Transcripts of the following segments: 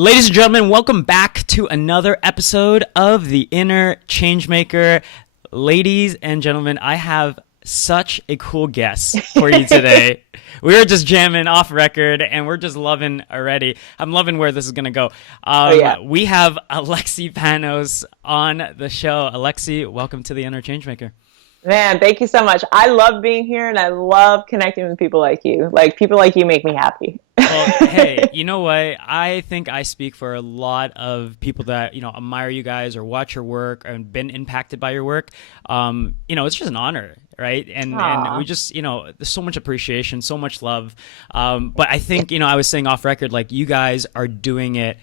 Ladies and gentlemen, welcome back to another episode of the Inner Changemaker. Ladies and gentlemen, I have such a cool guest for you today. We were just jamming off record and we're just loving already. I'm loving where this is going to go. We have Alexi Panos on the show. Alexi, welcome to the Inner Changemaker. Man, thank you so much. I love being here and I love connecting with people like you. Like, people like you make me happy. Well, hey, you know what? I think I speak for a lot of people that, admire you guys or watch your work and been impacted by your work. It's just an honor, right? And we just, there's so much appreciation, so much love. But I think, I was saying off record, like, you guys are doing it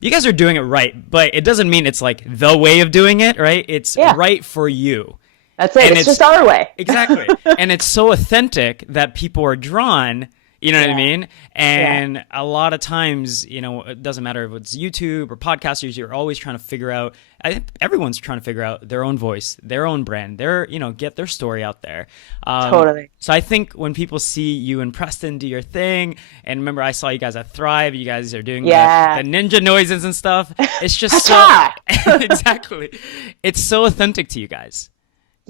right, but it doesn't mean it's like the way of doing it, right? It's right for you. That's it. It's just our way. Exactly. And it's so authentic that people are drawn, you know what I mean? And a lot of times, it doesn't matter if it's YouTube or podcasters, you're always trying to figure out, I think everyone's trying to figure out their own voice, their own brand, get their story out there. Totally. So I think when people see you and Preston do your thing, and remember I saw you guys at Thrive, you guys are doing the ninja noises and stuff. It's just so, exactly. It's so authentic to you guys.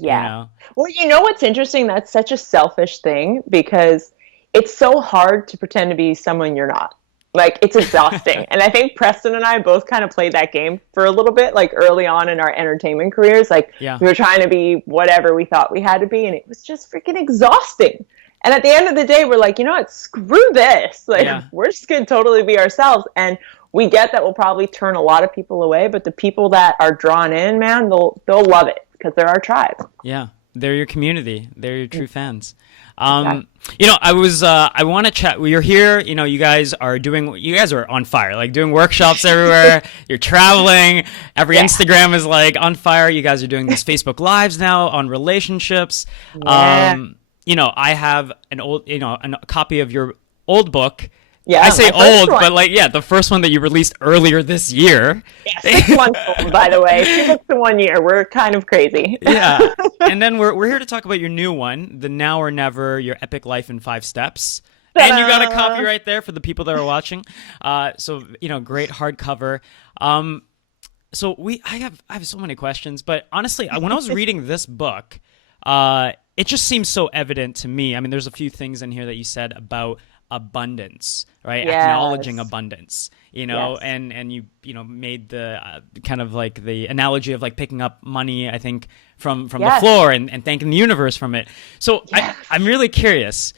Yeah. Well, you know what's interesting? That's such a selfish thing because it's so hard to pretend to be someone you're not. Like, it's exhausting. And I think Preston and I both kind of played that game for a little bit, like early on in our entertainment careers. Like, we were trying to be whatever we thought we had to be, and it was just freaking exhausting. And at the end of the day, we're like, you know what? Screw this. Like, we're just going to totally be ourselves. And we get that we'll probably turn a lot of people away, but the people that are drawn in, man, they'll love it. Because they're our tribe. Yeah, they're your community. They're your true fans. I want to chat. You're here. You guys are on fire, like doing workshops everywhere. You're traveling. Every Instagram is like on fire. You guys are doing these Facebook Lives now on relationships. I have a copy of your old book. Yeah, I say old, but the first one that you released earlier this year. Yeah, 6 months old, by the way. 2 books in 1 year. We're kind of crazy. Yeah. And then we're here to talk about your new one, The Now or Never, Your Epic Life in 5 Steps. Ta-da! And you got a copy right there for the people that are watching. Great hardcover. I have so many questions, but honestly, when I was reading this book, it just seems so evident to me. I mean, there's a few things in here that you said about abundance, right? Yes. Acknowledging abundance, and you made the kind of like the analogy of like picking up money, I think from the floor and thanking the universe from it. So I'm really curious,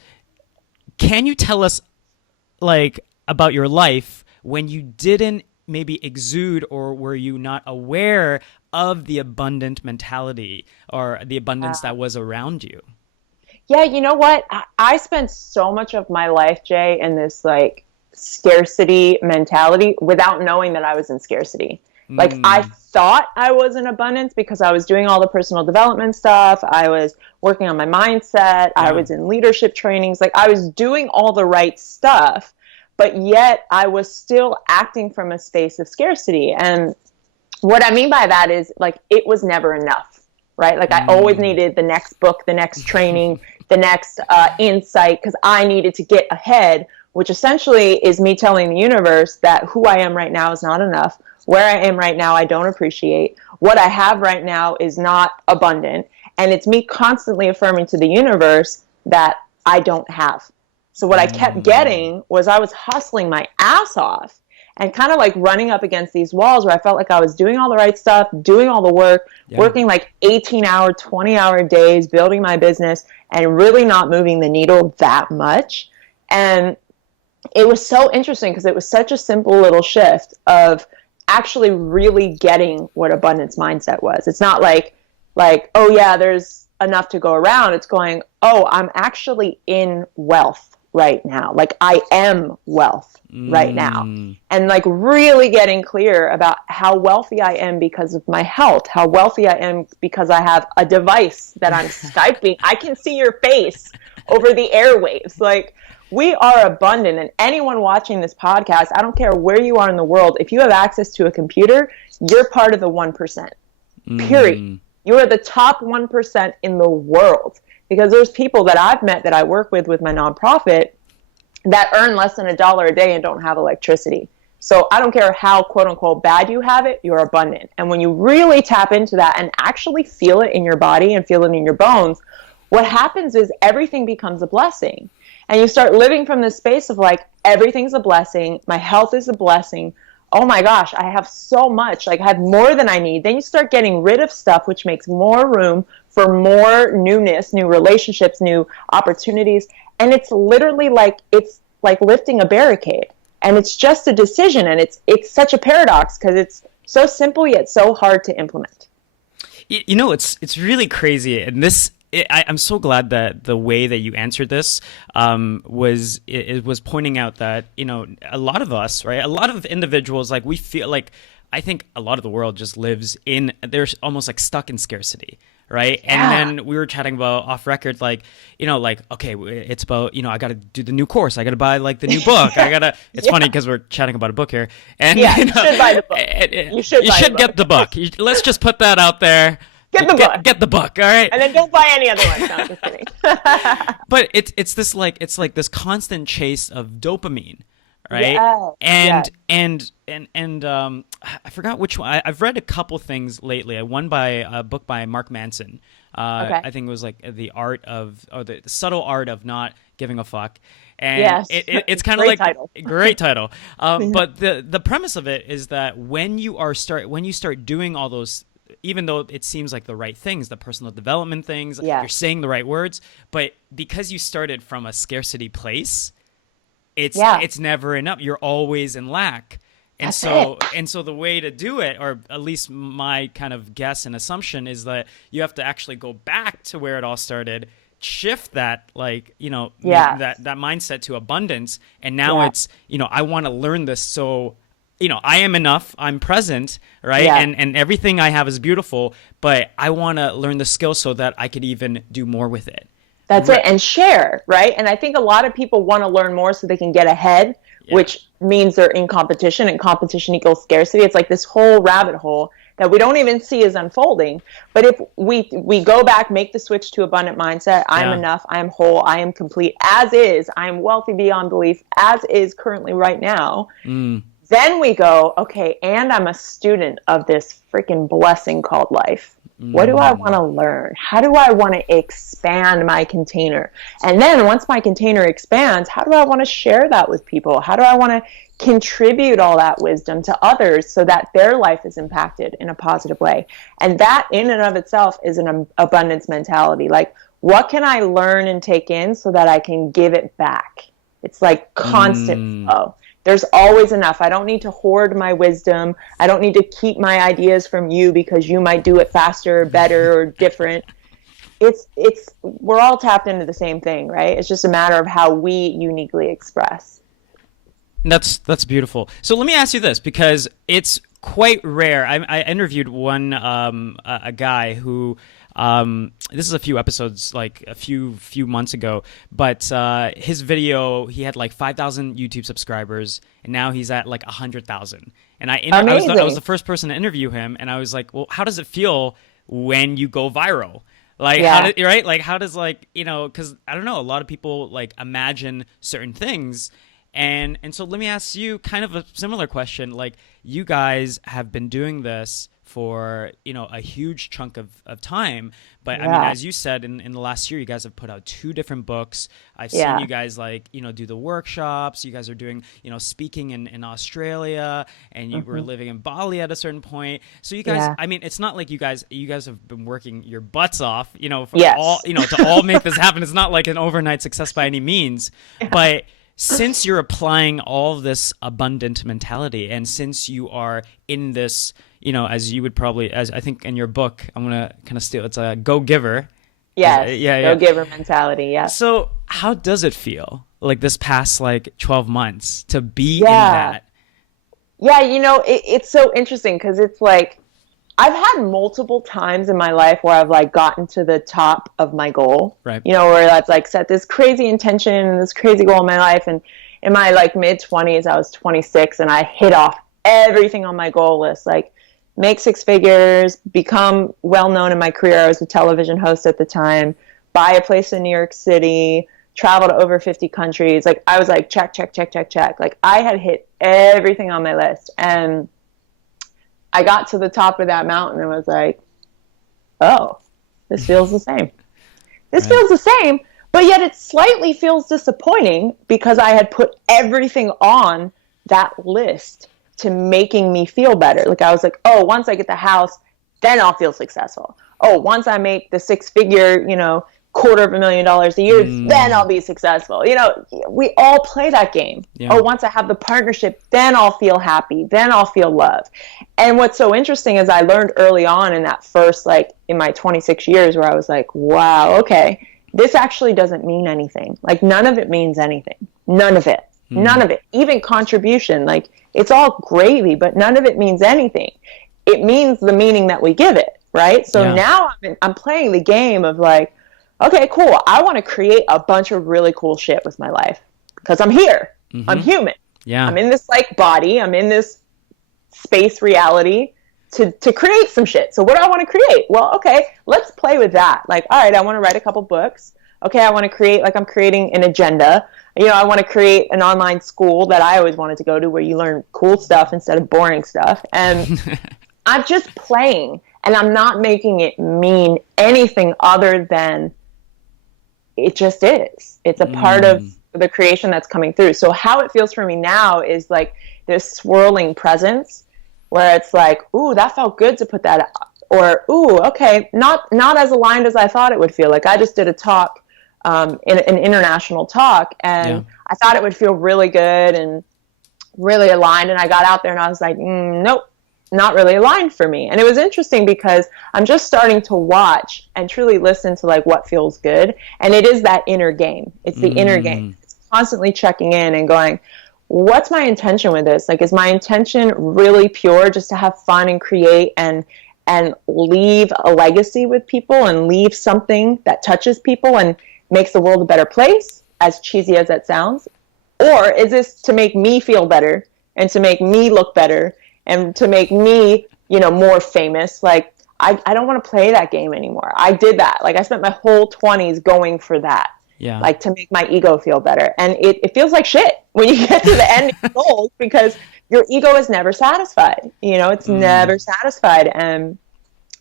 can you tell us like about your life when you didn't maybe exude, or were you not aware of the abundant mentality or the abundance that was around you? Yeah, you know what? I spent so much of my life, Jay, in this like scarcity mentality without knowing that I was in scarcity. Like, I thought I was in abundance because I was doing all the personal development stuff. I was working on my mindset. I was in leadership trainings. Like, I was doing all the right stuff, but yet I was still acting from a space of scarcity. And what I mean by that is, like, it was never enough. Right? Like, I always needed the next book, the next training, the next insight, because I needed to get ahead, which essentially is me telling the universe that who I am right now is not enough. Where I am right now, I don't appreciate. What I have right now is not abundant. And it's me constantly affirming to the universe that I don't have. So what I kept getting was I was hustling my ass off and kind of like running up against these walls where I felt like I was doing all the right stuff, doing all the work, working like 18-hour, 20-hour days, building my business, and really not moving the needle that much. And it was so interesting because it was such a simple little shift of actually really getting what abundance mindset was. It's not like, oh yeah, there's enough to go around. It's going, oh, I'm actually in wealth right now. Like, I am wealth right now. And like really getting clear about how wealthy I am because of my health, how wealthy I am because I have a device that I'm Skyping. I can see your face over the airwaves. Like, we are abundant, and anyone watching this podcast, I don't care where you are in the world, if you have access to a computer, you're part of the 1%. Period. You are the top 1% in the world. Because there's people that I've met that I work with my nonprofit that earn less than $1 a day and don't have electricity. So I don't care how quote unquote bad you have it, you're abundant. And when you really tap into that and actually feel it in your body and feel it in your bones, what happens is everything becomes a blessing. And you start living from this space of like, everything's a blessing. My health is a blessing. Oh my gosh, I have so much, like I have more than I need. Then you start getting rid of stuff, which makes more room for more newness, new relationships, new opportunities. And it's literally like, it's like lifting a barricade. And it's just a decision. And it's such a paradox because it's so simple yet so hard to implement. You know, it's really crazy. And I'm so glad that the way that you answered this was pointing out that, you know, a lot of us, right, a lot of individuals, like we feel like, I think a lot of the world just lives in, they're almost like stuck in scarcity. Right. Yeah. And then we were chatting about off record, like, you know, like, okay, it's about, you know, I got to do the new course. I got to buy like the new book. It's funny because we're chatting about a book here. And you should buy the book. You should get the book. Let's just put that out there. Get the book. Get the book. All right. And then don't buy any other ones. No, I'm just kidding. But it's this like, it's like this constant chase of dopamine. Right. Yeah. And I forgot which one. I've read a couple things lately. One by a book by Mark Manson. Okay. I think it was like the subtle art of not giving a fuck. And yes. it's kind of like title. Great title. But the premise of it is that when you start doing all those, even though it seems like the right things, the personal development things, you're saying the right words, but because you started from a scarcity place, it's never enough. You're always in lack. And so the way to do it, or at least my kind of guess and assumption, is that you have to actually go back to where it all started, shift that, like, you know, that mindset to abundance. And now it's, you know, I want to learn this. So, you know, I am enough, I'm present, right? Yeah. And everything I have is beautiful, but I want to learn the skill so that I could even do more with it. That's it. And share, right? And I think a lot of people want to learn more so they can get ahead, which means they're in competition, and competition equals scarcity. It's like this whole rabbit hole that we don't even see is unfolding. But if we go back, make the switch to abundant mindset, I'm enough, I am whole, I am complete, as is, I am wealthy beyond belief, as is currently right now. Then we go, okay, and I'm a student of this freaking blessing called life. What do I want to learn? How do I want to expand my container? And then once my container expands, how do I want to share that with people? How do I want to contribute all that wisdom to others so that their life is impacted in a positive way? And that in and of itself is an abundance mentality. Like, what can I learn and take in so that I can give it back? It's like constant flow. There's always enough. I don't need to hoard my wisdom. I don't need to keep my ideas from you because you might do it faster, better, or different. We're all tapped into the same thing, right? It's just a matter of how we uniquely express. That's beautiful. So let me ask you this, because it's quite rare. I interviewed a guy who, this is a few episodes, like a few months ago, but his video, he had like 5,000 YouTube subscribers, and now he's at like 100,000. And I was the first person to interview him, and I was like, well, how does it feel when you go viral? Like, how does, like, you know, because I don't know, a lot of people like imagine certain things. And so let me ask you kind of a similar question. Like, you guys have been doing this for, you know, a huge chunk of time. But I mean, as you said, in the last year, you guys have put out 2 different books. I've seen you guys, like, you know, do the workshops. You guys are doing, you know, speaking in Australia, and you were living in Bali at a certain point. So you guys, I mean, it's not like you guys have been working your butts off, you know, for all, you know, to all make this happen. It's not like an overnight success by any means, but since you're applying all of this abundant mentality, and since you are in this, you know, as you would probably, as I think in your book, I'm going to kind of steal, it's a go-giver. Yes, go-giver mentality, yeah. So how does it feel, like this past like 12 months to be in that? Yeah, you know, it's so interesting because it's like, I've had multiple times in my life where I've like gotten to the top of my goal, right? You know, where I've like set this crazy intention and this crazy goal in my life. And in my like mid-20s, I was 26, and I hit off everything on my goal list, like make 6 figures, become well-known in my career. I was a television host at the time, buy a place in New York City, travel to over 50 countries. Like I was like, check, check, check, check, check. Like I had hit everything on my list. And I got to the top of that mountain and was like, oh, this feels the same. This feels the same, but yet it slightly feels disappointing because I had put everything on that list to making me feel better. Like I was like, oh, once I get the house, then I'll feel successful. Oh, once I make the 6-figure, $250,000 a year, then I'll be successful. We all play that game. Yeah. Oh, once I have the partnership, then I'll feel happy. Then I'll feel love. And what's so interesting is I learned early on in that first, in my 26 years where I was like, wow, okay, this actually doesn't mean anything. Like none of it means anything. None of it. None of it. Even contribution, it's all gravy, but none of it means anything. It means the meaning that we give it, right? So now I'm playing the game of okay, cool. I want to create a bunch of really cool shit with my life because I'm here. Mm-hmm. I'm human. Yeah. I'm in this body. I'm in this space reality to create some shit. So what do I want to create? Well, okay, let's play with that. All right, I want to write a couple books. Okay, I want to create, I'm creating an agenda. I want to create an online school that I always wanted to go to where you learn cool stuff instead of boring stuff. And I'm just playing and I'm not making it mean anything other than it just is. It's a part of the creation that's coming through. So how it feels for me now is this swirling presence where it's ooh, that felt good to put that, or ooh, okay, not as aligned as I thought it would feel. I just did a talk, in an international talk, and I thought it would feel really good and really aligned. And I got out there and I was like, nope, not really aligned for me. And it was interesting because I'm just starting to watch and truly listen to what feels good. And it is that inner game. It's the inner game. It's constantly checking in and going, what's my intention with this? Is my intention really pure just to have fun and create and leave a legacy with people and leave something that touches people and makes the world a better place, as cheesy as that sounds? Or is this to make me feel better and to make me look better and to make me, more famous? I don't want to play that game anymore. I did that. I spent my whole 20s going for that. Yeah. To make my ego feel better. And it feels like shit when you get to the end of your goals because your ego is never satisfied. It's never satisfied. And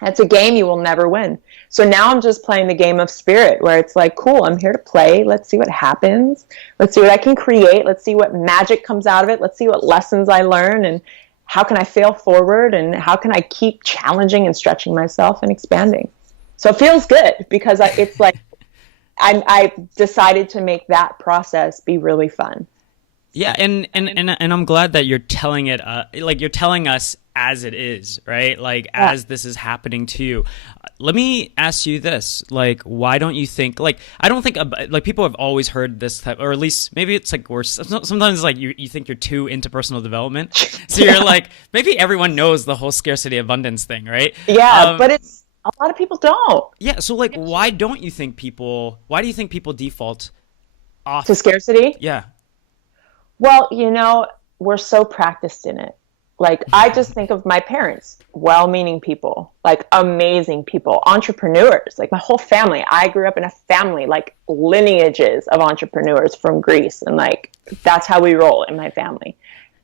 it's a game you will never win. So now I'm just playing the game of spirit where it's cool, I'm here to play. Let's see what happens. Let's see what I can create. Let's see what magic comes out of it. Let's see what lessons I learn and how can I fail forward and how can I keep challenging and stretching myself and expanding. So it feels good because it's I've decided to make that process be really fun. Yeah, and I'm glad that you're telling it, you're telling us as it is, right? As this is happening to you. Let me ask you this: why don't you think? I don't think people have always heard this type, or at least maybe it's worse. Sometimes you think you're too into personal development, so you're maybe everyone knows the whole scarcity abundance thing, right? Yeah, but it's a lot of people don't. Yeah, so why do you think people default off to scarcity? Yeah. Well, we're so practiced in it. I just think of my parents, well-meaning people, amazing people, entrepreneurs, my whole family. I grew up in a family, lineages of entrepreneurs from Greece. And that's how we roll in my family.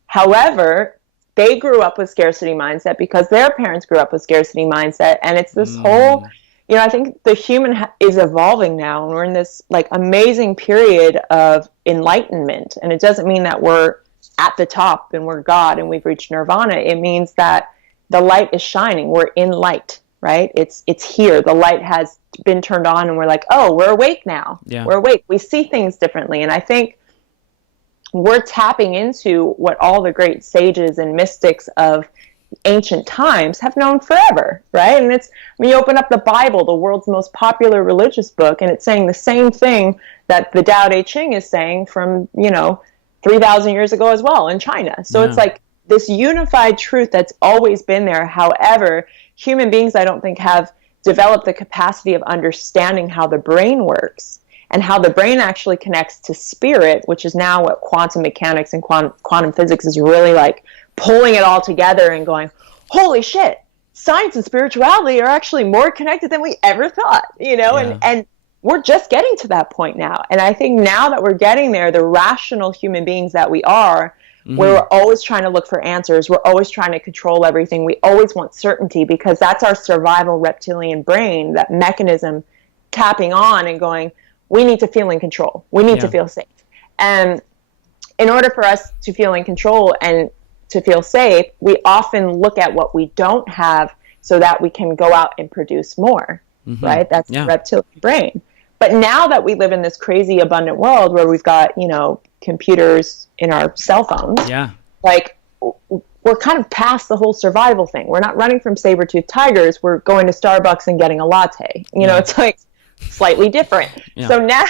However, they grew up with scarcity mindset because their parents grew up with scarcity mindset. And it's this whole, I think the human is evolving now, and we're in this amazing period of enlightenment. And it doesn't mean that we're at the top and we're God and we've reached nirvana. It means that the light is shining. We're in light, right? It's here. The light has been turned on and we're oh, we're awake now. Yeah. We're awake. We see things differently. And I think we're tapping into what all the great sages and mystics of ancient times have known forever, right? And when you open up the Bible, the world's most popular religious book, and it's saying the same thing that the Tao Te Ching is saying from, 3,000 years ago as well in China. So it's this unified truth that's always been there. However, human beings, I don't think, have developed the capacity of understanding how the brain works and how the brain actually connects to spirit, which is now what quantum mechanics and quantum physics is really pulling it all together and going, holy shit, science and spirituality are actually more connected than we ever thought, and we're just getting to that point now. And I think now that we're getting there, the rational human beings that we are, where we're always trying to look for answers, we're always trying to control everything, we always want certainty, because that's our survival reptilian brain, that mechanism tapping on and going, we need to feel in control. We need to feel safe. And in order for us to feel in control and to feel safe, we often look at what we don't have so that we can go out and produce more, right? That's the reptilian brain. But now that we live in this crazy abundant world where we've got, computers in our cell phones, like we're kind of past the whole survival thing. We're not running from saber-toothed tigers. We're going to Starbucks and getting a latte. It's like slightly different. So now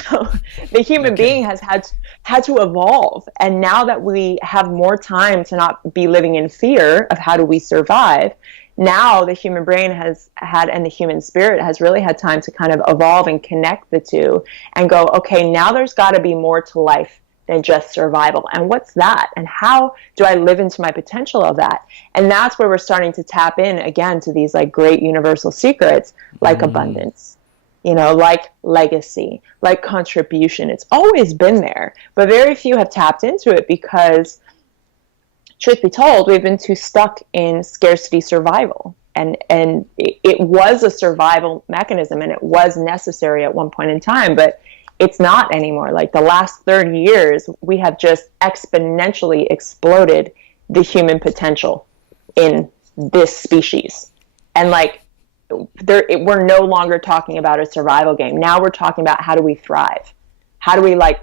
the human being has had to evolve. And now that we have more time to not be living in fear of how do we survive, now the human brain has had, and the human spirit has really had time to kind of evolve and connect the two and go, okay, now there's got to be more to life than just survival. And what's that? And how do I live into my potential of that? And that's where we're starting to tap in again to these like great universal secrets, like abundance, like legacy, like contribution. It's always been there, but very few have tapped into it because, truth be told, we've been too stuck in scarcity survival. And it was a survival mechanism, and it was necessary at one point in time, but it's not anymore. Like the last 30 years, we have just exponentially exploded the human potential in this species. And like, we're no longer talking about a survival game. Now we're talking about how do we thrive? How do we like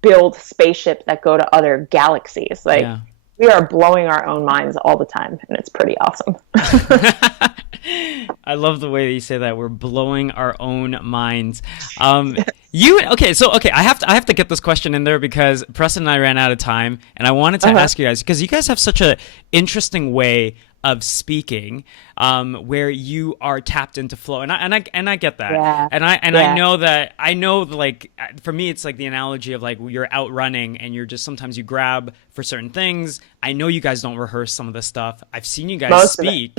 build spaceships that go to other galaxies? Like, we are blowing our own minds all the time, and it's pretty awesome. I love the way that you say that. We're blowing our own minds. I have to get this question in there because Preston and I ran out of time, and I wanted to ask you guys, because you guys have such a interesting way of speaking, where you are tapped into flow, and I get that, I know like for me it's like the analogy of like you're out running and you're just sometimes you grab for certain things. I know you guys don't rehearse some of this stuff. I've seen you guys speak,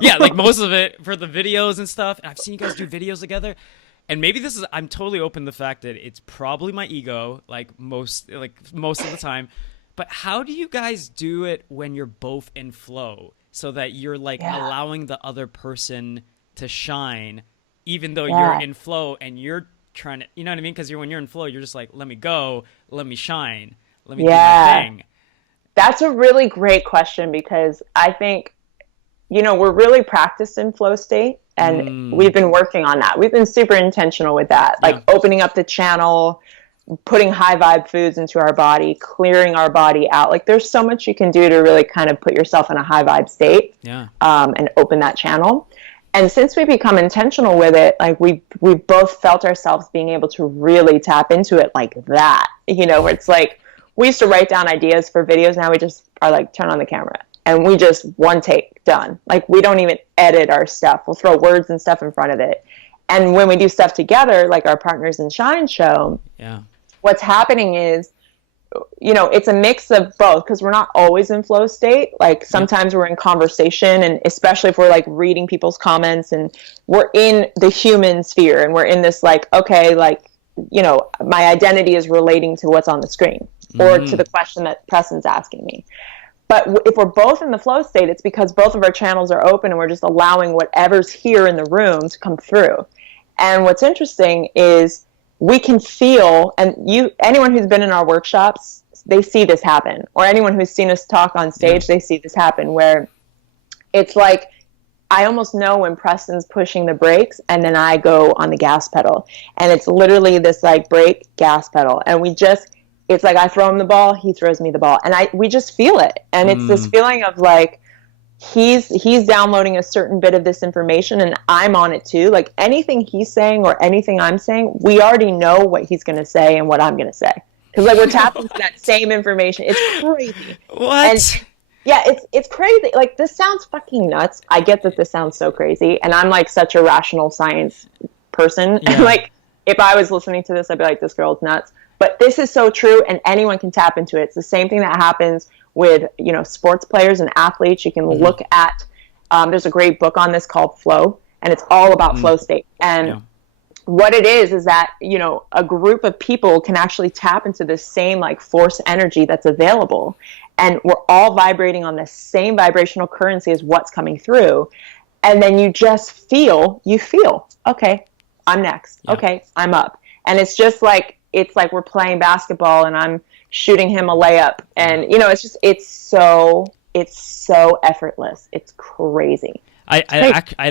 like most of it for the videos and stuff. And I've seen you guys do videos together. And maybe I'm totally open to the fact that it's probably my ego, like most of the time. But how do you guys do it when you're both in flow, so that you're like allowing the other person to shine, even though you're in flow and you're trying to, you know what I mean? Because when you're in flow, you're just like, let me go, let me shine, let me do my thing. That's a really great question, because I think, we're really practiced in flow state. And we've been working on that. We've been super intentional with that, like opening up the channel, putting high vibe foods into our body, clearing our body out. Like there's so much you can do to really kind of put yourself in a high vibe state, and open that channel. And since we become intentional with it, like we've both felt ourselves being able to really tap into it like that, where it's like, we used to write down ideas for videos. Now we just are like, turn on the camera. And we just one take, done. Like we don't even edit our stuff. We'll throw words and stuff in front of it. And when we do stuff together, like our Partners in Shine show, what's happening is, it's a mix of both, because we're not always in flow state. Like sometimes we're in conversation, and especially if we're like reading people's comments and we're in the human sphere and we're in this like, okay, like, my identity is relating to what's on the screen or to the question that Preston's asking me. But if we're both in the flow state, it's because both of our channels are open and we're just allowing whatever's here in the room to come through. And what's interesting is we can feel, and anyone who's been in our workshops, they see this happen. Or anyone who's seen us talk on stage, they see this happen, where it's like, I almost know when Preston's pushing the brakes and then I go on the gas pedal. And it's literally this like brake, gas pedal. And it's like I throw him the ball, he throws me the ball, and we just feel it. And it's this feeling of like he's downloading a certain bit of this information and I'm on it too. Like anything he's saying or anything I'm saying, we already know what he's going to say and what I'm going to say, because like we're tapping into that same information. It's crazy. What? And it's crazy. Like this sounds fucking nuts. I get that this sounds so crazy, and I'm like such a rational science person. And like if I was listening to this, I'd be like, this girl's nuts. But this is so true, and anyone can tap into it. It's the same thing that happens with, sports players and athletes. You can look at, there's a great book on this called Flow, and it's all about flow state. And what it is that, a group of people can actually tap into the same like force energy that's available. And we're all vibrating on the same vibrational currency as what's coming through. And then you feel, okay, I'm next. Yeah. Okay, I'm up. And it's just like, we're playing basketball and I'm shooting him a layup. And, it's so effortless. It's crazy. I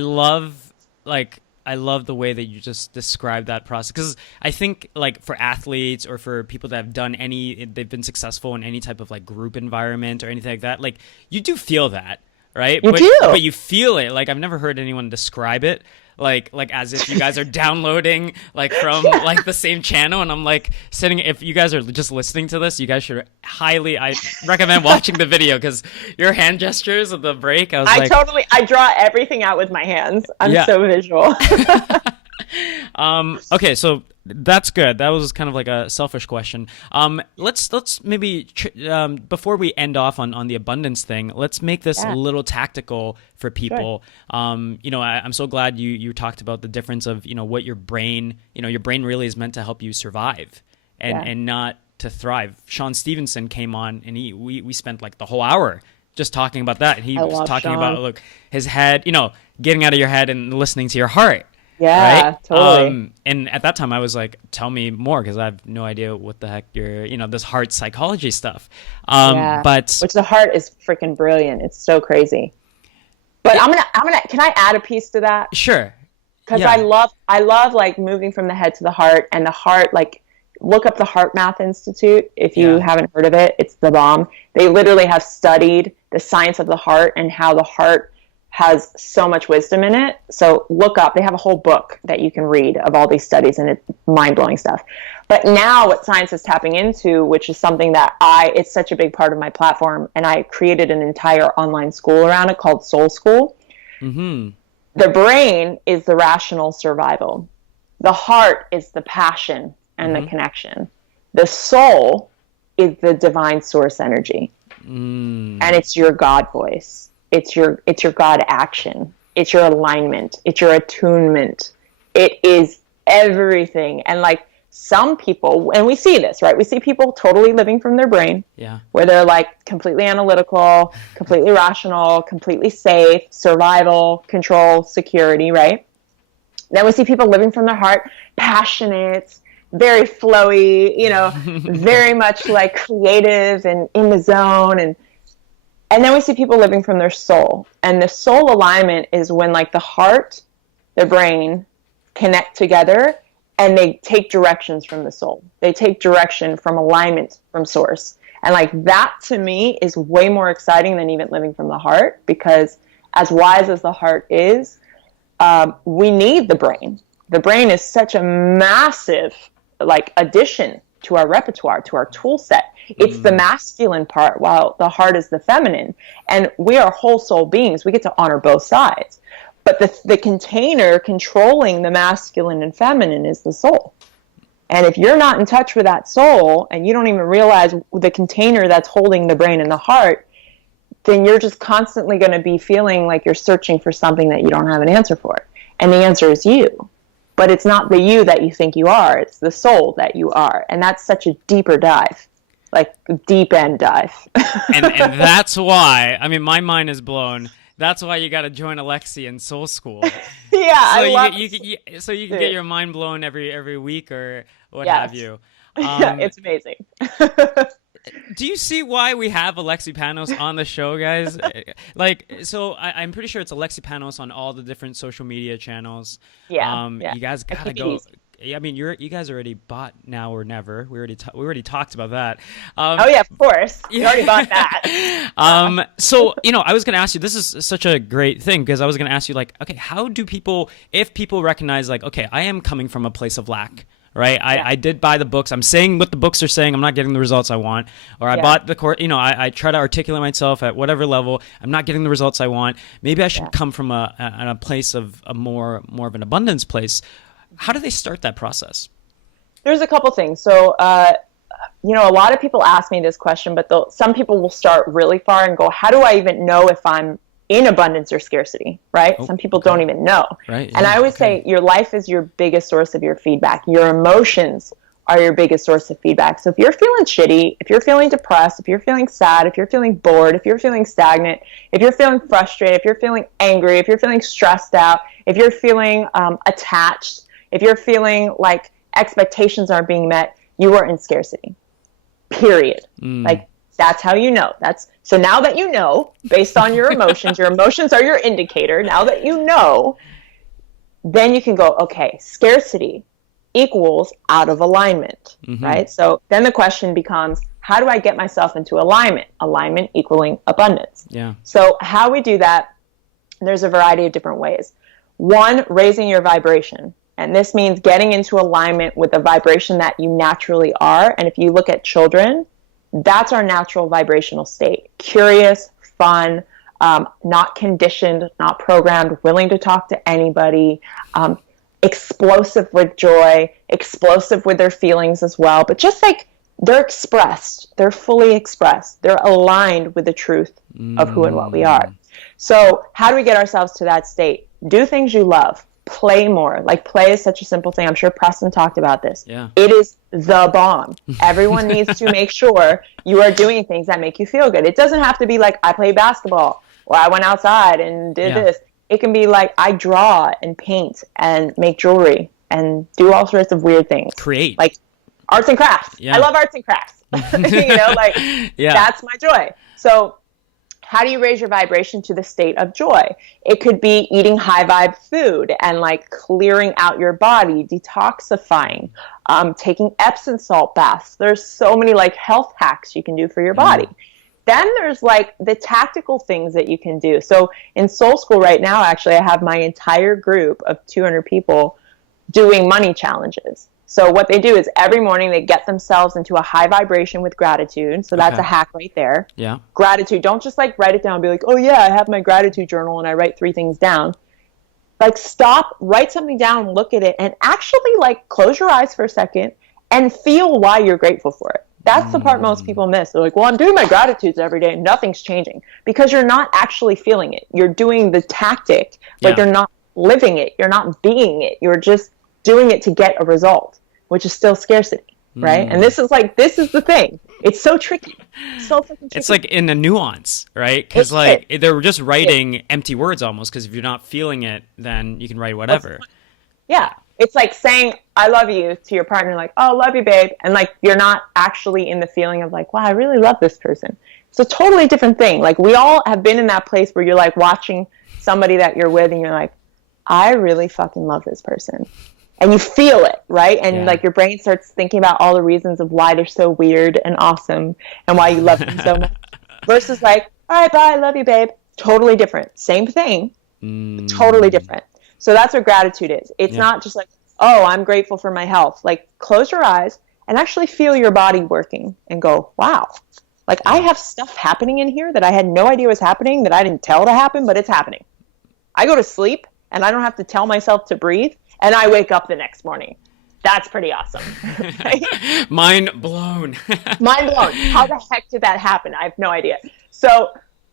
love the way that you just described that process, because I think like for athletes or for people that have they've been successful in any type of like group environment or anything like that, like you do feel that, right? But you feel it. Like I've never heard anyone describe it like as if you guys are downloading like from like the same channel, and I'm like sitting. If you guys are just listening to this, you guys should I recommend watching the video, because your hand gestures of the break. I draw everything out with my hands. I'm so visual. Okay, so that's good. That was kind of like a selfish question. Let's maybe before we end off on the abundance thing, let's make this a little tactical for people. Sure. I'm so glad you talked about the difference of what your brain really is meant to help you survive and not to thrive. Sean Stevenson came on and we spent like the whole hour just talking about that. And he was talking about his head, getting out of your head and listening to your heart. Yeah, right? Totally. And at that time I was like, tell me more, because I have no idea what the heck this heart psychology stuff. But which the heart is freaking brilliant. It's so crazy. But I'm gonna can I add a piece to that? Sure. Because I love like moving from the head to the heart, and the heart, like look up the Heart Math Institute if you haven't heard of it. It's the bomb. They literally have studied the science of the heart and how the heart has so much wisdom in it. So look up, they have a whole book that you can read of all these studies, and it's mind-blowing stuff. But now what science is tapping into, which is something that it's such a big part of my platform, and I created an entire online school around it called Soul School. Mm-hmm. The brain is the rational survival. The heart is the passion and the connection. The soul is the divine source energy. And it's your God voice. It's your God action. It's your alignment. It's your attunement. It is everything. And like some people, and we see this, right? We see people totally living from their brain, where they're like completely analytical, completely rational, completely safe, survival, control, security, right? Then we see people living from their heart, passionate, very flowy, very much like creative and in the zone. And then we see people living from their soul. And the soul alignment is when like the heart, the brain connect together, and they take directions from the soul. They take direction from alignment from source. And like that to me is way more exciting than even living from the heart, because as wise as the heart is, we need the brain. The brain is such a massive like addition to our repertoire, to our tool set. It's the masculine part, while the heart is the feminine. And we are whole soul beings. We get to honor both sides. But the container controlling the masculine and feminine is the soul. And if you're not in touch with that soul, and you don't even realize the container that's holding the brain and the heart, then you're just constantly going to be feeling like you're searching for something that you don't have an answer for. And the answer is you. But it's not the you that you think you are. It's the soul that you are. And that's such a deeper dive, like deep end dive. and that's why, I mean, my mind is blown. That's why you got to join Alexi in Soul School. So you can get your mind blown every week or what have you. It's amazing. Do you see why we have Alexi Panos on the show, guys? I'm pretty sure it's Alexi Panos on all the different social media channels. You guys gotta go. I mean, you guys already bought Now or Never. We already talked about that. Of course. You already bought that. So, I was going to ask you, this is such a great thing, because I was going to ask you, like, okay, how do people, if people recognize, like, okay, I am coming from a place of lack, right? I did buy the books. I'm saying what the books are saying. I'm not getting the results I want. Or I bought the course, I try to articulate myself at whatever level. I'm not getting the results I want. Maybe I should come from a place of a more of an abundance place. How do they start that process? There's a couple things. So, a lot of people ask me this question, but some people will start really far and go, how do I even know if I'm in abundance or scarcity, right? Oh, some people don't even know. Right. And I always say your life is your biggest source of your feedback. Your emotions are your biggest source of feedback. So if you're feeling shitty, if you're feeling depressed, if you're feeling sad, if you're feeling bored, if you're feeling stagnant, if you're feeling frustrated, if you're feeling angry, if you're feeling stressed out, if you're feeling attached, if you're feeling like expectations aren't being met, you are in scarcity, period. Like, that's how you know. So now that you know, based on your emotions are your indicator. Now that you know, then you can go, okay, scarcity equals out of alignment, right? So then the question becomes, how do I get myself into alignment? Alignment equaling abundance. Yeah. So how we do that, there's a variety of different ways. One, raising your vibration. And this means getting into alignment with the vibration that you naturally are. And if you look at children, that's our natural vibrational state. Curious, fun, not conditioned, not programmed, willing to talk to anybody, explosive with joy, explosive with their feelings as well. But just like they're expressed, they're fully expressed, they're aligned with the truth of who and what we are. So how do we get ourselves to that state? Do things you love. Play more. Like, play is such a simple thing. I'm sure Preston talked about this. Yeah. It is the bomb. Everyone needs to make sure you are doing things that make you feel good. It doesn't have to be like, I play basketball or I went outside and did this. It can be like, I draw and paint and make jewelry and do all sorts of weird things. Create. Like arts and crafts. Yeah. I love arts and crafts. That's my joy. So how do you raise your vibration to the state of joy? It could be eating high vibe food and like clearing out your body, detoxifying, taking Epsom salt baths. There's so many like health hacks you can do for your body. Then there's like the tactical things that you can do. So in Soul School right now, actually, I have my entire group of 200 people doing money challenges. So what they do is every morning they get themselves into a high vibration with gratitude. So that's a hack right there. Yeah. Gratitude. Don't just like write it down and be like, oh yeah, I have my gratitude journal and I write 3 things down. Like, stop, write something down, look at it, and actually like close your eyes for a second and feel why you're grateful for it. That's the part most people miss. They're like, well, I'm doing my gratitudes every day and nothing's changing, because you're not actually feeling it. You're doing the tactic, but you're not living it. You're not being it. You're just doing it to get a result, which is still scarcity, right? And this is the thing. It's so tricky. So freaking tricky. It's like in a nuance, right? Because like they're just writing empty words almost, because if you're not feeling it, then you can write whatever. Yeah. It's like saying, I love you to your partner, like, oh, love you, babe. And like, you're not actually in the feeling of like, wow, I really love this person. It's a totally different thing. Like, we all have been in that place where you're like watching somebody that you're with and you're like, I really fucking love this person. And you feel it, right? And like your brain starts thinking about all the reasons of why they're so weird and awesome and why you love them so much. Versus like, all right, bye, love you, babe. Totally different. Same thing, but totally different. So that's what gratitude is. It's not just like, oh, I'm grateful for my health. Like, close your eyes and actually feel your body working and go, wow, like I have stuff happening in here that I had no idea was happening, that I didn't tell to happen, but it's happening. I go to sleep and I don't have to tell myself to breathe, and I wake up the next morning. That's pretty awesome. Right? Mind blown. Mind blown. How the heck did that happen? I have no idea. So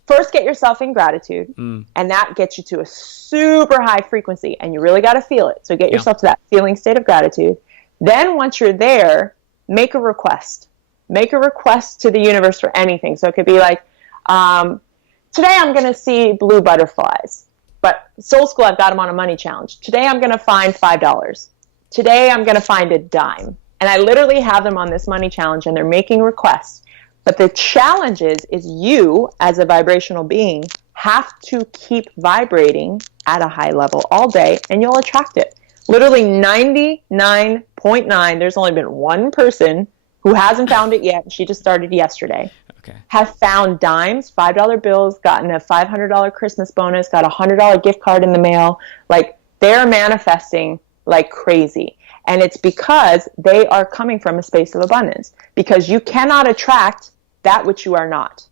first, get yourself in gratitude, and that gets you to a super high frequency, and you really got to feel it. So get yourself to that feeling state of gratitude. Then once you're there, make a request. Make a request to the universe for anything. So it could be like, today I'm going to see blue butterflies, but Soul School, I've got them on a money challenge. Today I'm going to find $5. Today I'm going to find a dime. And I literally have them on this money challenge, and they're making requests. But the challenge is you, as a vibrational being, have to keep vibrating at a high level all day, and you'll attract it. Literally 99.9, there's only been one person who hasn't found it yet, and she just started yesterday, have found dimes, $5 bills, gotten a $500 Christmas bonus, got a $100 gift card in the mail. Like, they're manifesting like crazy. And it's because they are coming from a space of abundance, because you cannot attract that which you are not.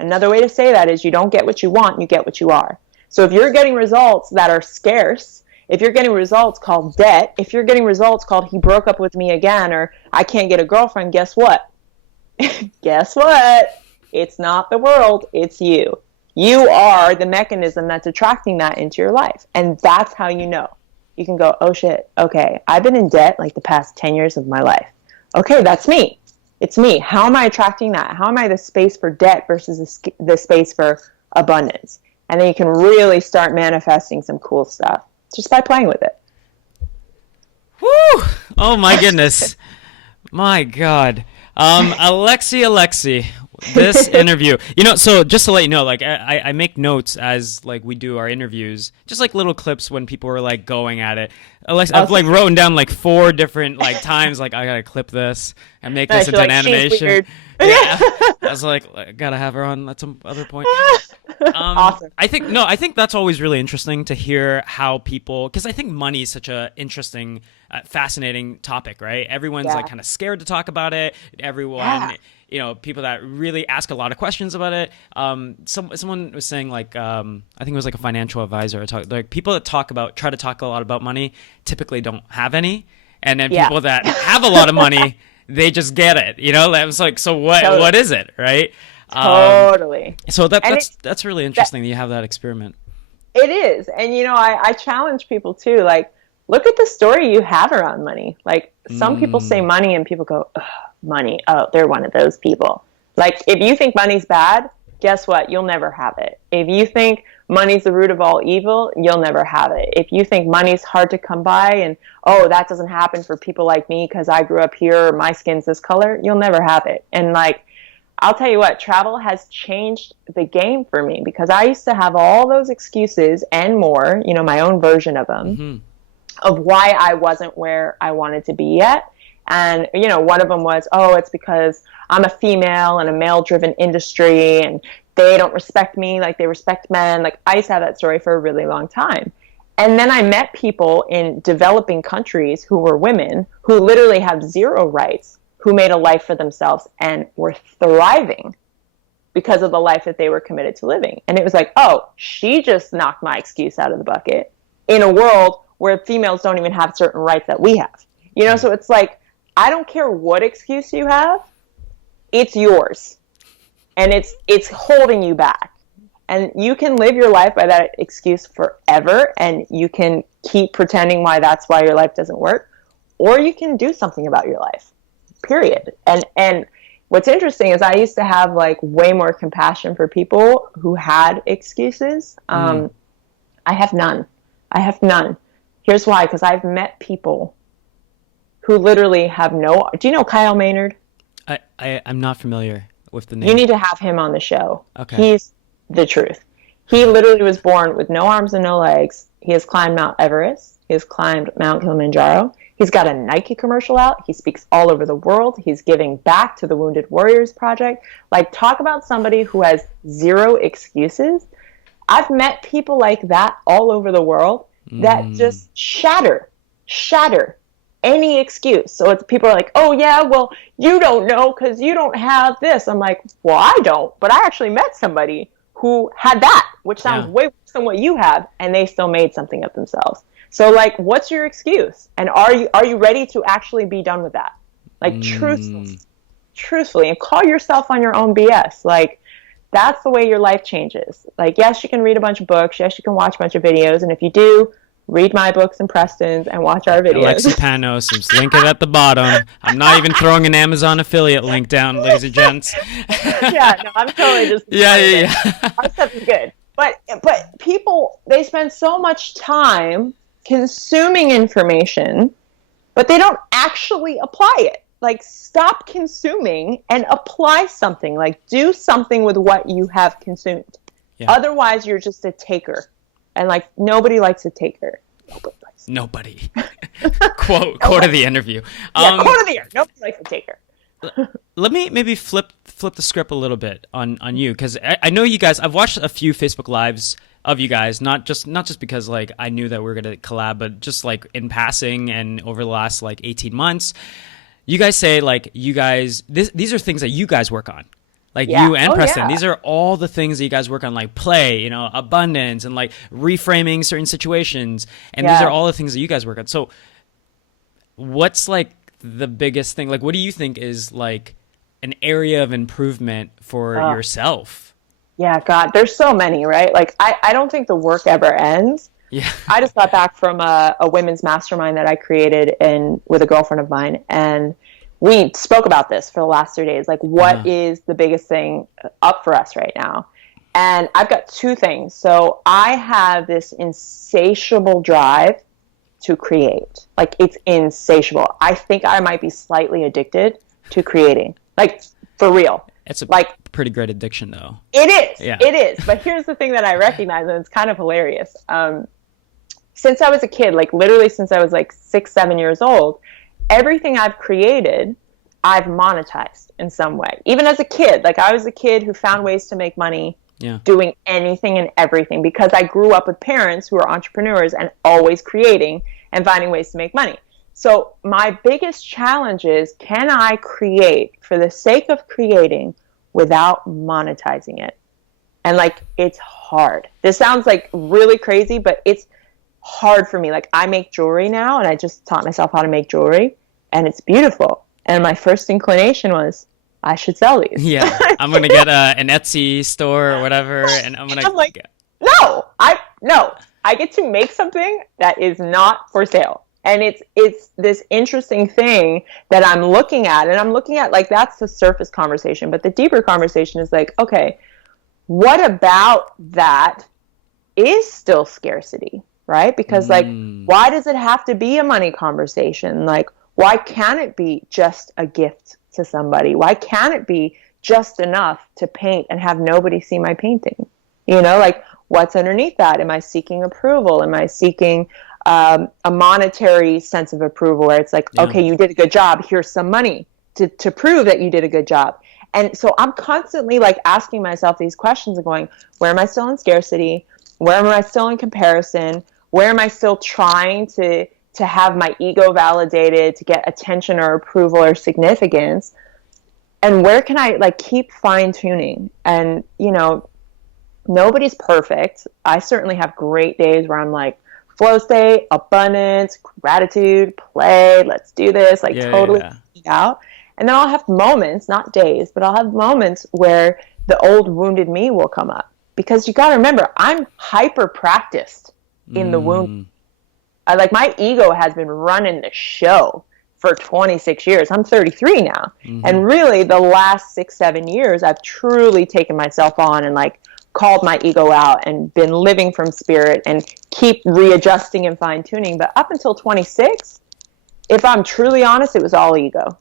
Another way to say that is, you don't get what you want, you get what you are. So if you're getting results that are scarce, if you're getting results called debt, if you're getting results called he broke up with me again, or I can't get a girlfriend, guess what? Guess what? It's not the world, it's you. You are the mechanism that's attracting that into your life. And that's how you know. You can go, oh shit, okay, I've been in debt like the past 10 years of my life. Okay, that's me. It's me. How am I attracting that? How am I the space for debt versus the space for abundance? And then you can really start manifesting some cool stuff just by playing with it. Woo! Oh my goodness. My God. Alexi, this interview, so just to let you know, like I make notes as like we do our interviews, just like little clips when people are like going at it. Alexi, I've like written down like 4 different like times, like I gotta clip this and make this into an animation. Yeah. I was like, I gotta have her on at some other point. Awesome. I think that's always really interesting to hear how people, because I think money is such a interesting, fascinating topic, right? Everyone's like kind of scared to talk about it. Everyone, people that really ask a lot of questions about it. Someone was saying like, I think it was like a financial advisor, like people that try to talk a lot about money typically don't have any. And then people that have a lot of money, they just get it, That was like, so what is it, right? Totally. So that's really interesting that you have that experiment. It is. And, I challenge people too, like, look at the story you have around money. Like some people say money and people go, ugh, money. Oh, they're one of those people. Like if you think money's bad, guess what? You'll never have it. If you think money's the root of all evil, you'll never have it. If you think money's hard to come by and, oh, that doesn't happen for people like me because I grew up here or my skin's this color, you'll never have it. And like, I'll tell you what, travel has changed the game for me because I used to have all those excuses and more, my own version of them, of why I wasn't where I wanted to be yet. And, one of them was, oh, it's because I'm a female in a male-driven industry and they don't respect me like they respect men. Like I used to have that story for a really long time. And then I met people in developing countries who were women who literally have zero rights, who made a life for themselves and were thriving because of the life that they were committed to living. And it was like, oh, she just knocked my excuse out of the bucket in a world where females don't even have certain rights that we have. So it's like, I don't care what excuse you have, it's yours. And it's holding you back. And you can live your life by that excuse forever, and you can keep pretending that's why your life doesn't work, or you can do something about your life. Period. And what's interesting is I used to have like way more compassion for people who had excuses. I have none. Here's why, because I've met people who literally have do you know Kyle Maynard? I'm not familiar with the name. You need to have him on the show. Okay. He's the truth. He literally was born with no arms and no legs. He has climbed Mount Everest. He has climbed Mount Kilimanjaro. He's got a Nike commercial out. He speaks all over the world. He's giving back to the Wounded Warriors Project. Like, talk about somebody who has zero excuses. I've met people like that all over the world that just shatter any excuse. So it's people are like, oh yeah, well, you don't know because you don't have this. I'm like, well, I don't, but I actually met somebody who had that, which sounds way worse than what you have, and they still made something of themselves. So like, what's your excuse? And are you ready to actually be done with that? Like truthfully, and call yourself on your own BS. Like, that's the way your life changes. Like, yes, you can read a bunch of books. Yes, you can watch a bunch of videos. And if you do, read my books and Preston's and watch our videos. Alexi Panos, just link it at the bottom. I'm not even throwing an Amazon affiliate link down, ladies and gents. Yeah, no, I'm totally just... Yeah. Our stuff is good. But people, they spend so much time consuming information, but they don't actually apply it. Like, stop consuming and apply something. Like, do something with what you have consumed. Yeah. Otherwise, you're just a taker. And, like, nobody likes a taker. Nobody. Quote of the interview. Yeah, quote of the year. Nobody likes a taker. Let me maybe flip the script a little bit on you, because I know you guys. I've watched a few Facebook Lives of you guys, not just because like I knew that we were gonna collab, but just like in passing and over the last like 18 months. You guys say like you guys these are things that you guys work on. Like you and Preston, these are all the things that you guys work on, like play, abundance, and like reframing certain situations. And these are all the things that you guys work on. So what's like the biggest thing? Like, what do you think is like an area of improvement for yourself? Yeah, God, there's so many, right? Like, I don't think the work ever ends. Yeah. I just got back from a women's mastermind that I created with a girlfriend of mine. And we spoke about this for the last 3 days. Like, what is the biggest thing up for us right now? And I've got two things. So I have this insatiable drive to create. Like, it's insatiable. I think I might be slightly addicted to creating. Like, for real. It's a like pretty great addiction, though. It is. Yeah. It is. But here's the thing that I recognize, and it's kind of hilarious. Since I was a kid, like literally since I was like 6, 7 years old, everything I've created, I've monetized in some way. Even as a kid, like I was a kid who found ways to make money doing anything and everything because I grew up with parents who are entrepreneurs and always creating and finding ways to make money. So my biggest challenge is, can I create for the sake of creating without monetizing it? And like, it's hard. This sounds like really crazy, but it's hard for me. Like, I make jewelry now, and I just taught myself how to make jewelry, and it's beautiful. And my first inclination was, I should sell these. Yeah, I'm gonna get an Etsy store or whatever, and I'm like, no, I get to make something that is not for sale. And it's this interesting thing that I'm looking at, and I'm looking at, like, that's the surface conversation, but the deeper conversation is like, okay, what about that is still scarcity? Right? Because like, why does it have to be a money conversation? Like, why can't it be just a gift to somebody? Why can't it be just enough to paint and have nobody see my painting? You know, like, what's underneath that? Am I seeking approval? Am I seeking a monetary sense of approval where it's like, okay, you did a good job. Here's some money to prove that you did a good job. And so I'm constantly like asking myself these questions and going, where am I still in scarcity? Where am I still in comparison? Where am I still trying to have my ego validated, to get attention or approval or significance? And where can I like keep fine tuning? And, you know, nobody's perfect. I certainly have great days where I'm like, flow state, abundance, gratitude, play, let's do this, like totally out. And then I'll have moments, not days, but I'll have moments where the old wounded me will come up. Because you got to remember, I'm hyper practiced in the wound. Like, my ego has been running the show for 26 years. I'm 33 now. And really the last 6, 7 years, I've truly taken myself on and like called my ego out and been living from spirit and keep readjusting and fine tuning. But up until 26, if I'm truly honest, it was all ego,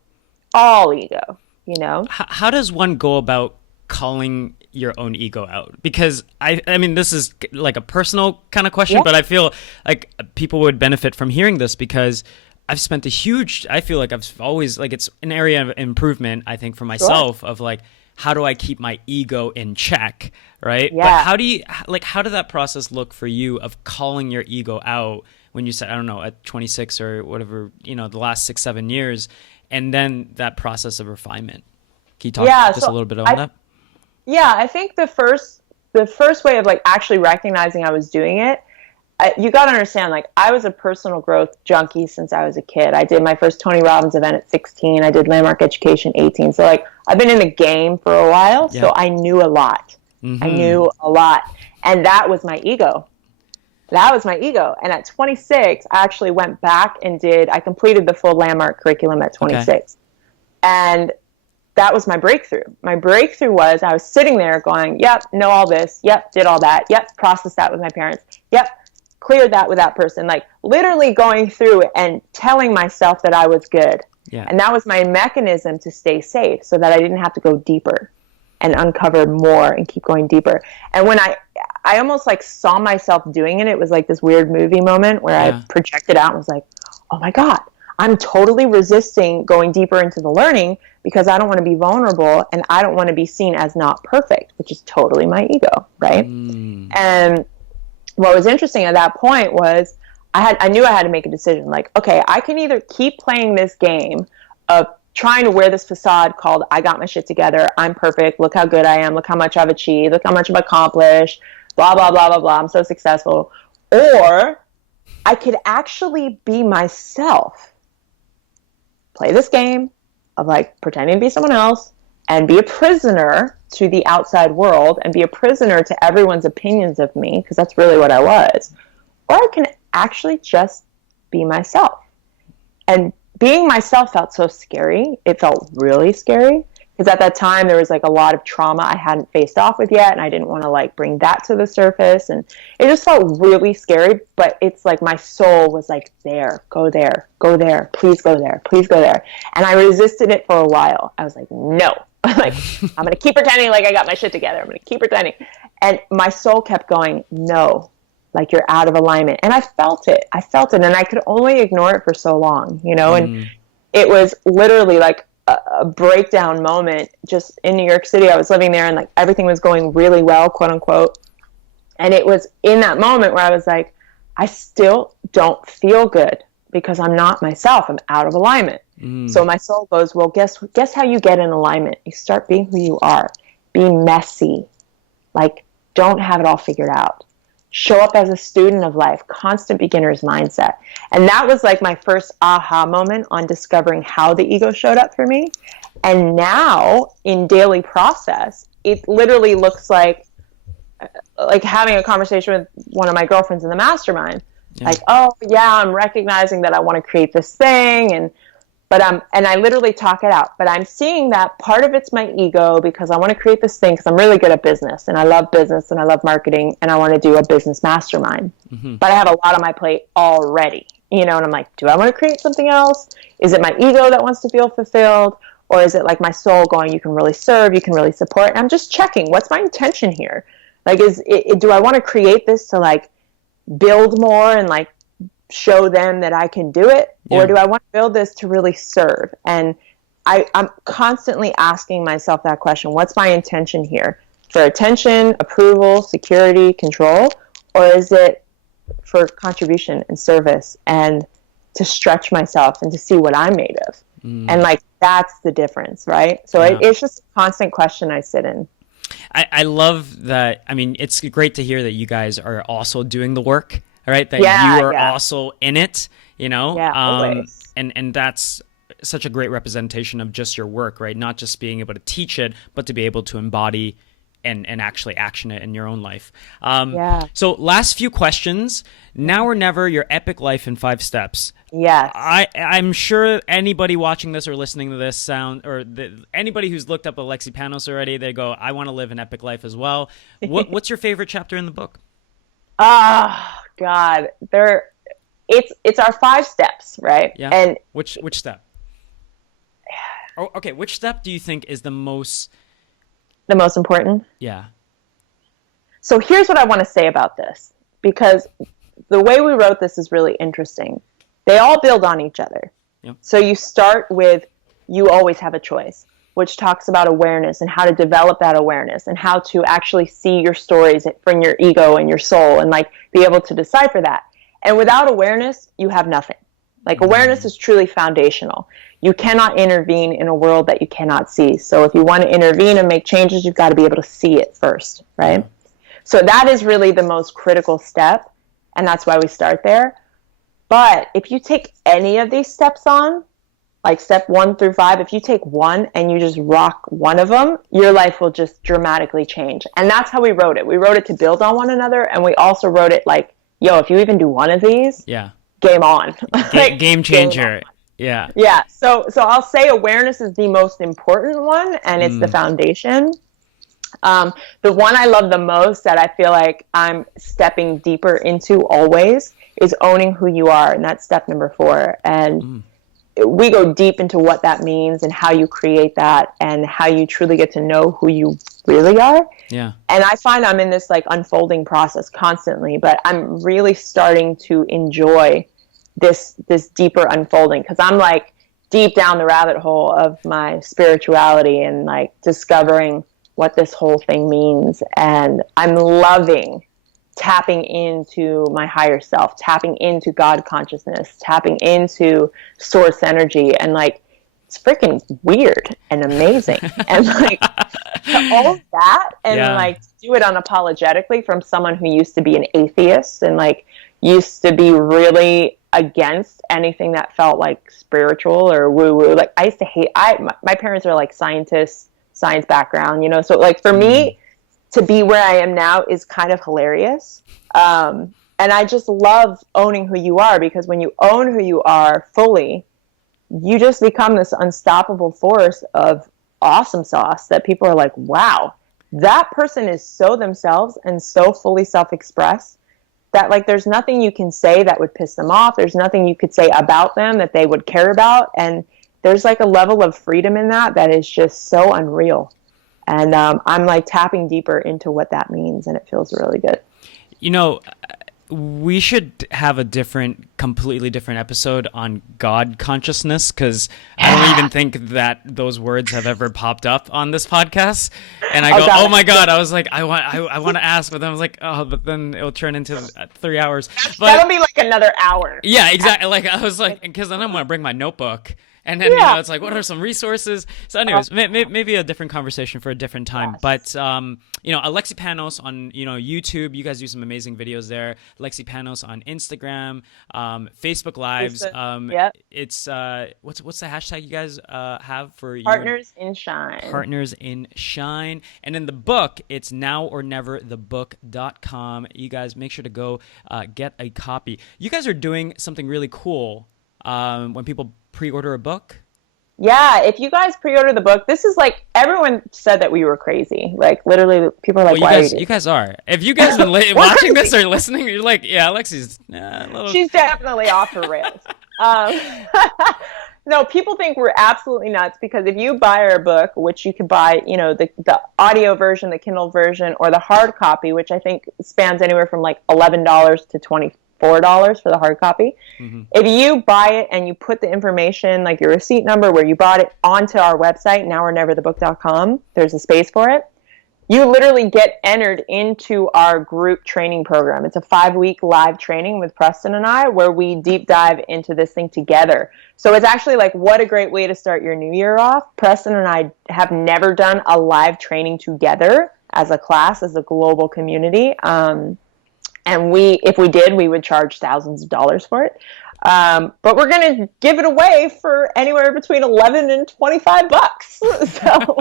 you know? How does one go about calling your own ego out? Because I mean, this is like a personal kind of question, but I feel like people would benefit from hearing this because I feel like I've always, like, it's an area of improvement, I think, for myself of like, how do I keep my ego in check, right? But how did that process look for you of calling your ego out when you said, I don't know, at 26 or whatever, you know, the last 6, 7 years, and then that process of refinement? Can you talk just a little bit on that? Yeah, I think the first way of like actually recognizing I was doing it, you got to understand, like, I was a personal growth junkie since I was a kid. I did my first Tony Robbins event at 16. I did Landmark Education 18. So like, I've been in the game for a while, so I knew a lot. I knew a lot. And that was my ego. And at 26, I actually went back and I completed the full Landmark curriculum at 26. Okay. And that was my breakthrough. My breakthrough was I was sitting there going, yep, know all this. Yep, did all that. Yep, processed that with my parents. Yep, cleared that with that person. Like, literally going through and telling myself that I was good. Yeah. And that was my mechanism to stay safe so that I didn't have to go deeper and uncover more and keep going deeper. And when I almost like saw myself doing it, it was like this weird movie moment where I projected out and was like, oh my God, I'm totally resisting going deeper into the learning because I don't want to be vulnerable and I don't want to be seen as not perfect, which is totally my ego, right? And what was interesting at that point was I knew I had to make a decision. Like, okay, I can either keep playing this game of trying to wear this facade called I got my shit together, I'm perfect, look how good I am, look how much I've achieved, look how much I've accomplished, blah, blah, blah, blah, blah, I'm so successful. Or I could actually be myself, play this game of like pretending to be someone else, and be a prisoner to the outside world and be a prisoner to everyone's opinions of me, because that's really what I was. Or I can actually just be myself. And being myself felt so scary. It felt really scary, because at that time there was like a lot of trauma I hadn't faced off with yet, and I didn't want to like bring that to the surface, and it just felt really scary. But it's like my soul was like, there, go there, please go there, please go there. And I resisted it for a while. I was like, no. Like, I'm going to keep pretending like I got my shit together. I'm going to keep pretending. And my soul kept going, no, like you're out of alignment. And I felt it. And I could only ignore it for so long, you know? And it was literally like a breakdown moment just in New York City. I was living there and like everything was going really well, quote unquote. And it was in that moment where I was like, I still don't feel good because I'm not myself. I'm out of alignment. So my soul goes, well, guess how you get in alignment? You start being who you are. Be messy. Like, don't have it all figured out. Show up as a student of life, constant beginner's mindset. And that was like my first aha moment on discovering how the ego showed up for me. And now in daily process, it literally looks like having a conversation with one of my girlfriends in the mastermind. Yeah. Like, oh yeah, I'm recognizing that I want to create this thing, and I literally talk it out, but I'm seeing that part of it's my ego because I want to create this thing because I'm really good at business and I love business and I love marketing and I want to do a business mastermind. But I have a lot on my plate already, you know, and I'm like, do I want to create something else? Is it my ego that wants to feel fulfilled? Or is it like my soul going, you can really serve, you can really support? And I'm just checking, what's my intention here? Like, do I want to create this to like build more and like show them that I can do it? Yeah. Or do I want to build this to really serve? And I'm constantly asking myself that question. What's my intention here? For attention, approval, security, control? Or is it for contribution and service and to stretch myself and to see what I'm made of? And like, that's the difference, right? So it's just a constant question I sit in. I love that. I mean, it's great to hear that you guys are also doing the work. Right, that you are also in it, you know, always. And that's such a great representation of just your work, right? Not just being able to teach it, but to be able to embody and actually action it in your own life. So last few questions. Now or never, your epic life in 5 steps. Yes. I'm sure anybody watching this or listening to this anybody who's looked up Alexi Panos already, they go, I want to live an epic life as well. What's your favorite chapter in the book? Oh God, it's our 5 steps, right? Yeah. And which step? Oh, okay. Which step do you think is the most important? Yeah. So here's what I want to say about this, because the way we wrote this is really interesting. They all build on each other. Yeah. So you start with, you always have a choice, which talks about awareness and how to develop that awareness and how to actually see your stories from your ego and your soul and like be able to decipher that. And without awareness, you have nothing. Like awareness is truly foundational. You cannot intervene in a world that you cannot see. So if you want to intervene and make changes, you've got to be able to see it first, right? So that is really the most critical step. And that's why we start there. But if you take any of these steps on, like step 1 through 5, if you take one and you just rock one of them, your life will just dramatically change. And that's how we wrote it. We wrote it to build on one another. And we also wrote it like, yo, if you even do one of these, game on. Like, game changer. Yeah. Yeah. So I'll say awareness is the most important one, and it's the foundation. The one I love the most that I feel like I'm stepping deeper into always is owning who you are. And that's step number 4. And we go deep into what that means and how you create that and how you truly get to know who you really are. Yeah. And I find I'm in this like unfolding process constantly, but I'm really starting to enjoy this deeper unfolding, because I'm like deep down the rabbit hole of my spirituality and like discovering what this whole thing means. And I'm loving tapping into my higher self, tapping into God consciousness, tapping into source energy. And like, it's freaking weird and amazing. And like all of that and like do it unapologetically from someone who used to be an atheist and like used to be really against anything that felt like spiritual or woo woo. Like I used to hate, my parents are like scientists, science background, you know? So like for me to be where I am now is kind of hilarious. And I just love owning who you are, because when you own who you are fully, you just become this unstoppable force of awesome sauce that people are like, wow, that person is so themselves and so fully self-expressed that like there's nothing you can say that would piss them off. There's nothing you could say about them that they would care about. And there's like a level of freedom in that is just so unreal. And I'm like tapping deeper into what that means, and it feels really good. You know, we should have a completely different episode on God consciousness, because I don't even think that those words have ever popped up on this podcast. And I go, oh my God. I was like, I want to ask, but then I was like, oh, but then it'll turn into 3 hours. But that'll be like another hour. Yeah, exactly. Like I was like, because then I'm going to bring my notebook. And then, you know, it's like, what are some resources? So anyways, maybe a different conversation for a different time. Yes. But, you know, Alexi Panos on, you know, YouTube, you guys do some amazing videos there. Alexi Panos on Instagram, Facebook Lives. It's, what's the hashtag you guys have for Partners in Shine. Partners in Shine. And in the book, it's noworneverthebook.com. You guys make sure to go get a copy. You guys are doing something really cool when people pre-order a book. Yeah, if you guys pre-order the book, this is like, everyone said that we were crazy. Like literally people are like, well, you guys are. If you guys been watching this or listening, you're like, yeah, Alexi's a little... She's definitely off her rails. No, people think we're absolutely nuts, because if you buy our book, which you could buy, you know, the audio version, the Kindle version, or the hard copy, which I think spans anywhere from like $11 to $24 for the hard copy. Mm-hmm. If you buy it and you put the information, like your receipt number, where you bought it, onto our website, noworneverthebook.com, there's a space for it. You literally get entered into our group training program. It's a 5-week live training with Preston and I, where we deep dive into this thing together. So it's actually like, what a great way to start your new year off. Preston and I have never done a live training together as a class, as a global community. And if we did, we would charge thousands of dollars for it. But we're going to give it away for anywhere between $11 and $25. So,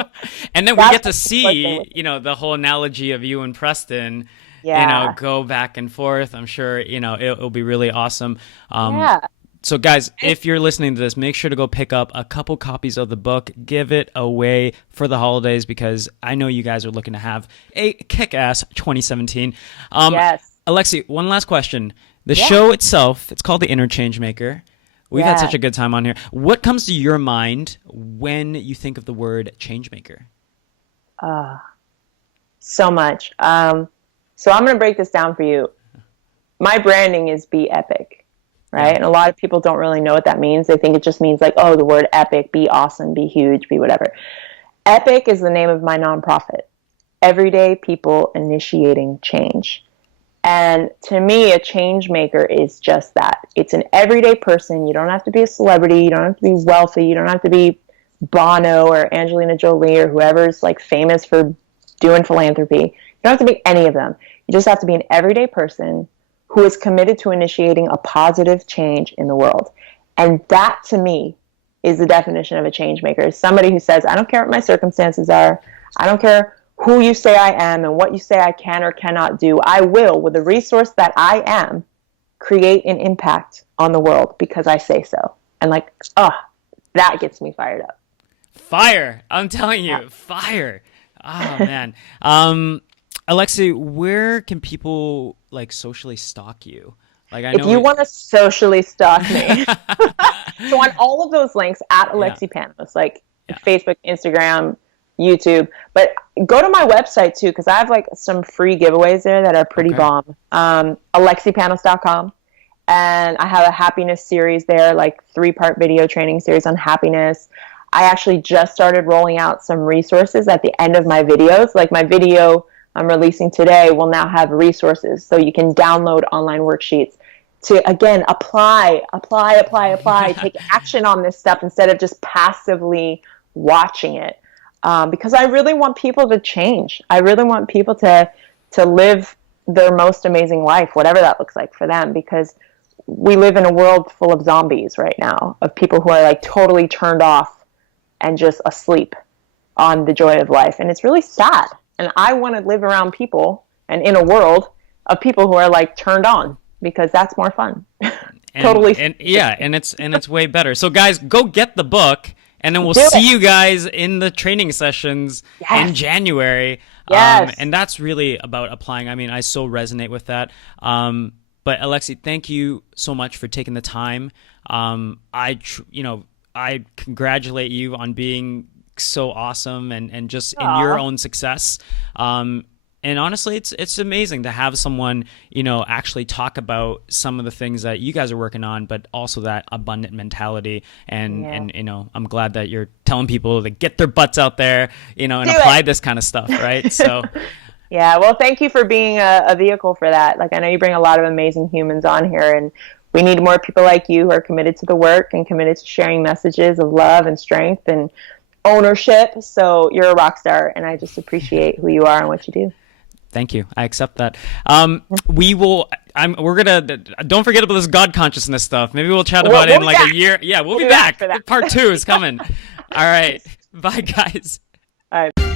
and then we get to see, you know, the whole analogy of you and Preston, you know, go back and forth. I'm sure, you know, it'll be really awesome. So guys, if you're listening to this, make sure to go pick up a couple copies of the book. Give it away for the holidays, because I know you guys are looking to have a kick-ass 2017. Yes. Alexi, one last question. The show itself, it's called the Inner Changemaker. We've had such a good time on here. What comes to your mind when you think of the word changemaker? So much. So I'm going to break this down for you. My branding is be epic, right? Yeah. And a lot of people don't really know what that means. They think it just means like, oh, the word epic, be awesome, be huge, be whatever. Epic is the name of my nonprofit. Everyday people initiating change. And to me, a change maker is just that. It's an everyday person. You don't have to be a celebrity. You don't have to be wealthy. You don't have to be Bono or Angelina Jolie or whoever's like famous for doing philanthropy. You don't have to be any of them. You just have to be an everyday person who is committed to initiating a positive change in the world. And that, to me, is the definition of a change maker. Somebody who says, I don't care what my circumstances are. I don't care who you say I am and what you say I can or cannot do. I will, with the resource that I am, create an impact on the world because I say so. And like, that gets me fired up. Fire. I'm telling you, fire. Oh, man. Alexi, where can people like socially stalk you? Like, I know if you want to socially stalk me, so on all of those links at Alexi Panos, like Facebook, Instagram, YouTube, but go to my website too, because I have like some free giveaways there that are pretty bomb. AlexiPanos.com, and I have a happiness series there, like 3-part video training series on happiness. I actually just started rolling out some resources at the end of my videos. Like my video I'm releasing today will now have resources, so you can download online worksheets to, again, apply, take action on this stuff instead of just passively watching it. Because I really want people to change. I really want people to live their most amazing life, whatever that looks like for them, because we live in a world full of zombies right now, of people who are like totally turned off and just asleep. on the joy of life. And it's really sad. And I want to live around people and in a world of people who are like turned on, because that's more fun. Totally. And it's way better. So guys, go get the book, and then we'll see you guys in the training sessions in January. Yes. And that's really about applying. I mean, I so resonate with that. But Alexi, thank you so much for taking the time. I congratulate you on being so awesome and just in your own success. And honestly, it's amazing to have someone, actually talk about some of the things that you guys are working on, but also that abundant mentality. And I'm glad that you're telling people to get their butts out there, and apply this kind of stuff, right? So. Yeah, well, thank you for being a vehicle for that. Like, I know you bring a lot of amazing humans on here, and we need more people like you who are committed to the work and committed to sharing messages of love and strength and ownership. So you're a rock star, and I just appreciate who you are and what you do. Thank you. I accept that. We're gonna, don't forget about this God consciousness stuff. Maybe we'll chat about it in like a year. Yeah, we'll be back. Part 2 is coming. All right. Bye, guys. All right.